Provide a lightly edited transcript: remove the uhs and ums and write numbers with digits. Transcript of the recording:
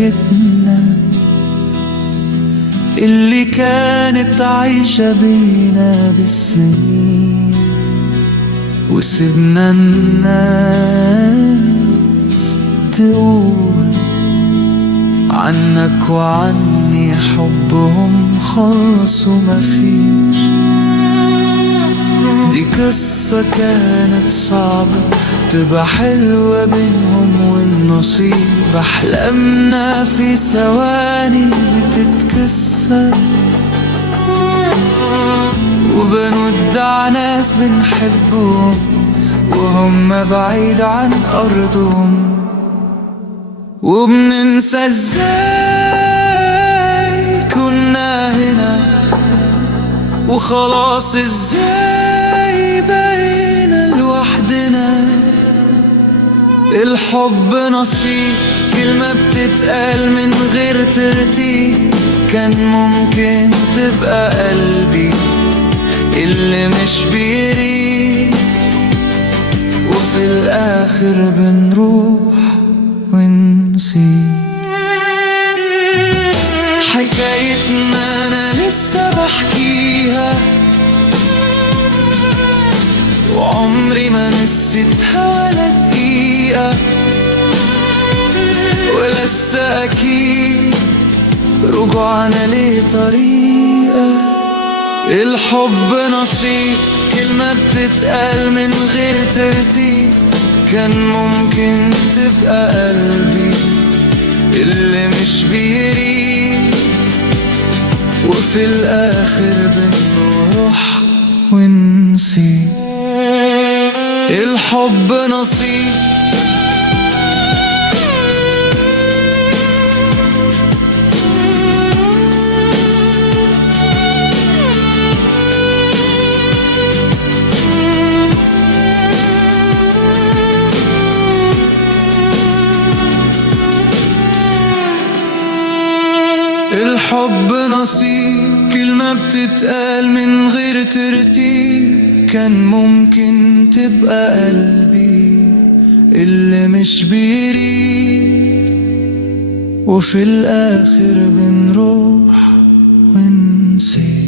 حكايتنا اللي كانت عايشة بينا بالسنين، وسبنا الناس تقول عنك وعني حبهم خلص ومفيش. دي قصة كانت صعبة تبقى حلوة بينهم والنصيب، أحلامنا في ثواني بتتكسر، وبنودع ناس بنحبهم وهم بعيد عن أرضهم، وبننسى ازاي كنا هنا وخلاص، ازاي بقينا لوحدنا. الحب نصيب، كلمة بتتقال من غير ترتيب، كان ممكن تبقى قلبي اللي مش بيريد، وفي الآخر بنروح ونسيب. حكايتنا أنا لسه بحكيها، وعمري ما نسيتها ولا دقيقة، ولسه أكيد رجوعنا ليه طريقة. الحب نصيب، كلمة بتتقال من غير ترتيب، كان ممكن تبقى قلبي اللي مش بيريد، وفي الآخر بنروح ونسيب. الحب نصيب، الحب نصيب، كلمة بتتقال من غير ترتيب، كان ممكن تبقى قلبي اللي مش بيريد، وفي الآخر بنروح ونسيب.